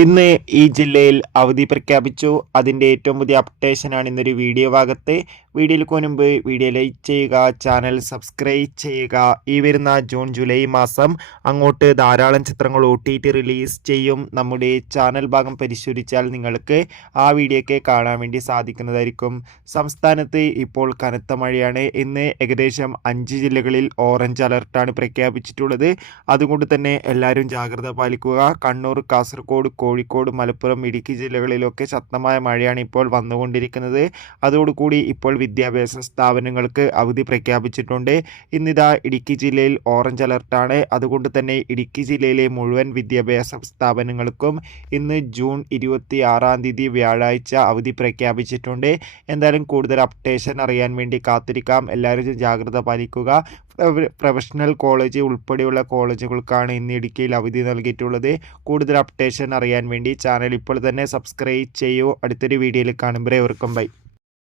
ഇന്ന് ഈ ജില്ലയിൽ അവധി പ്രഖ്യാപിച്ചു. അതിൻ്റെ ഏറ്റവും പുതിയ അപ്ഡേഷനാണ് ഇന്നൊരു വീഡിയോ ഭാഗത്ത്. വീഡിയോയിലേക്ക് മുൻപ് വീഡിയോ ലൈക്ക് ചെയ്യുക, ചാനൽ സബ്സ്ക്രൈബ് ചെയ്യുക. ഈ വരുന്ന ജൂൺ ജൂലൈ മാസം അങ്ങോട്ട് ധാരാളം ചിത്രങ്ങൾ OTT റിലീസ് ചെയ്യും. നമ്മുടെ ചാനൽ ഭാഗം പരിശോധിച്ചാൽ നിങ്ങൾക്ക് ആ വീഡിയോയൊക്കെ കാണാൻ വേണ്ടി സാധിക്കുന്നതായിരിക്കും. സംസ്ഥാനത്ത് ഇപ്പോൾ കനത്ത മഴയാണ്. ഇന്ന് ഏകദേശം 5 ജില്ലകളിൽ ഓറഞ്ച് അലർട്ടാണ് പ്രഖ്യാപിച്ചിട്ടുള്ളത്. അതുകൊണ്ട് തന്നെ എല്ലാവരും ജാഗ്രത പാലിക്കുക. കണ്ണൂർ, കാസർഗോഡ്, കോഴിക്കോട്, മലപ്പുറം, ഇടുക്കി ജില്ലകളിലൊക്കെ ശക്തമായ മഴയാണ് ഇപ്പോൾ വന്നുകൊണ്ടിരിക്കുന്നത്. അതോടുകൂടി ഇപ്പോൾ വിദ്യാഭ്യാസ സ്ഥാപനങ്ങൾക്ക് അവധി പ്രഖ്യാപിച്ചിട്ടുണ്ട്. ഇന്നിതാ ഇടുക്കി ജില്ലയിൽ ഓറഞ്ച് അലർട്ടാണ്. അതുകൊണ്ട് തന്നെ ഇടുക്കി ജില്ലയിലെ മുഴുവൻ വിദ്യാഭ്യാസ സ്ഥാപനങ്ങൾക്കും ഇന്ന് ജൂൺ 26 വ്യാഴാഴ്ച അവധി പ്രഖ്യാപിച്ചിട്ടുണ്ട്. എന്തായാലും കൂടുതൽ അപ്ഡേഷൻ അറിയാൻ വേണ്ടി കാത്തിരിക്കാം. എല്ലാവരും ജാഗ്രത പാലിക്കുക. പ്രൊഫഷണൽ കോളേജ് ഉൾപ്പെടെയുള്ള കോളേജുകൾക്കാണ് ഇന്ന് ഇടുക്കിയിൽ അവധി നൽകിയിട്ടുള്ളത്. കൂടുതൽ അപ്ഡേഷൻ അറിയാൻ വേണ്ടി ചാനൽ ഇപ്പോൾ തന്നെ സബ്സ്ക്രൈബ് ചെയ്യൂ. അടുത്തൊരു വീഡിയോയിൽ കാണുമ്പോൾ ഏവർക്കും ബൈ.